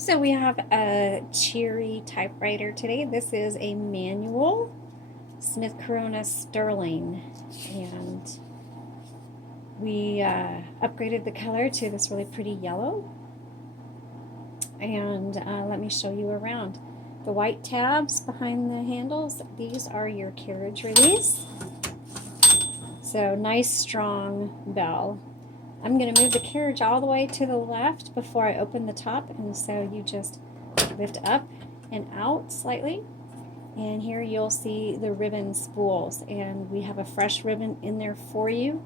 So we have a cheery typewriter today. This is a manual Smith Corona Sterling, and we upgraded the color to this really pretty yellow. And let me show you around. The white tabs behind the handles, these are your carriage release. So nice strong bell. I'm going to move the carriage all the way to the left before I open the top, and so you just lift up and out slightly, and here you'll see the ribbon spools, and we have a fresh ribbon in there for you,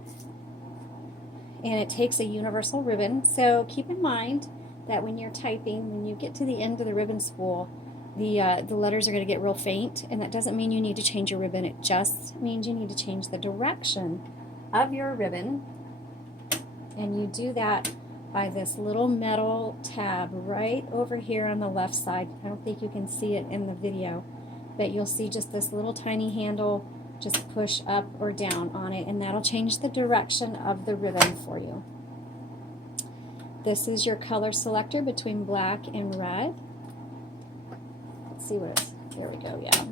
and it takes a universal ribbon. So keep in mind that when you're typing, when you get to the end of the ribbon spool, the letters are going to get real faint, and that doesn't mean you need to change your ribbon. It just means you need to change the direction of your ribbon. And you do that by this little metal tab right over here on the left side. I don't think you can see it in the video, but you'll see just this little tiny handle. Just push up or down on it, and that'll change the direction of the ribbon for you. This is your color selector between black and red. Let's see what it is. There we go, yeah.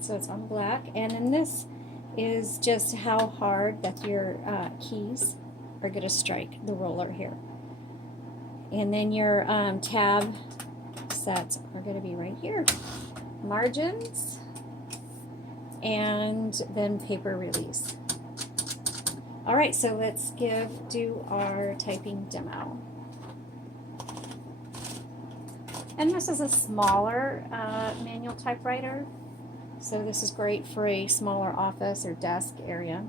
So it's on black, and then this is just how hard that your keys are going to strike the roller here. And then your tab sets are going to be right here. Margins, and then paper release. All right, so let's do our typing demo. And this is a smaller manual typewriter, so this is great for a smaller office or desk area.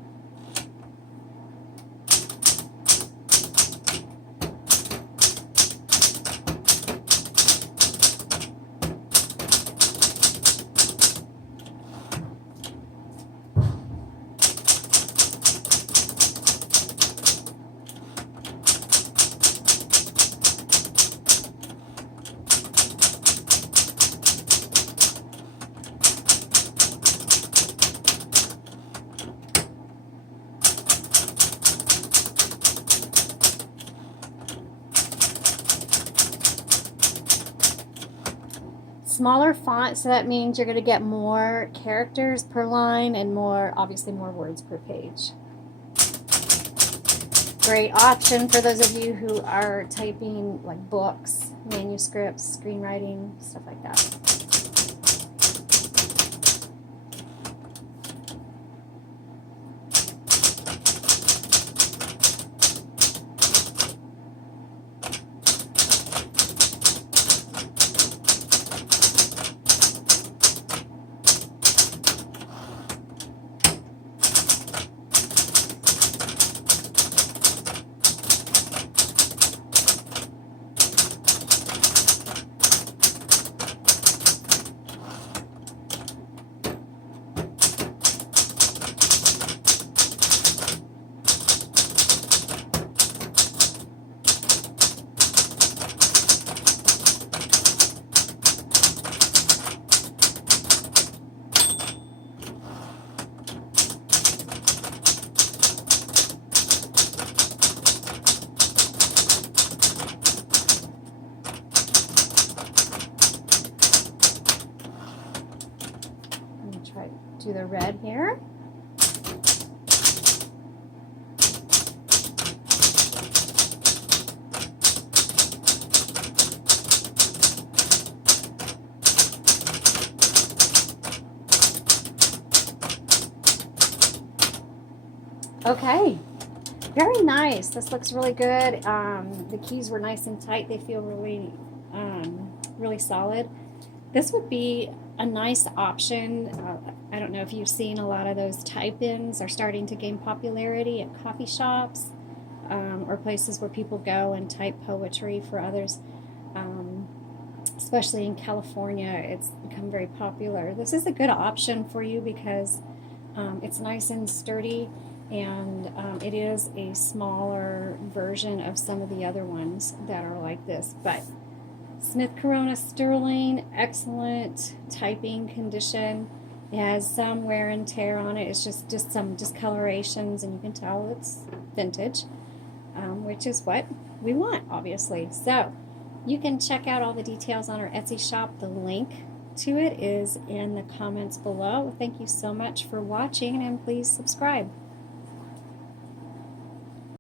Smaller font, so that means you're going to get more characters per line and obviously more words per page. Great option for those of you who are typing like books, manuscripts, screenwriting, stuff like that. Do the red here. Okay, very nice. This looks really good. The keys were nice and tight. They feel really, really solid. This would be a nice option. I don't know if you've seen a lot of those type-ins are starting to gain popularity at coffee shops or places where people go and type poetry for others. Especially in California, it's become very popular. This is a good option for you because it's nice and sturdy, and it is a smaller version of some of the other ones that are like this. But Smith Corona Sterling, excellent typing condition. It has some wear and tear on it. It's just some discolorations, and you can tell it's vintage, which is what we want, obviously. So You can check out all the details on our Etsy shop. The link to it is in the comments below. Thank you so much for watching, and please subscribe.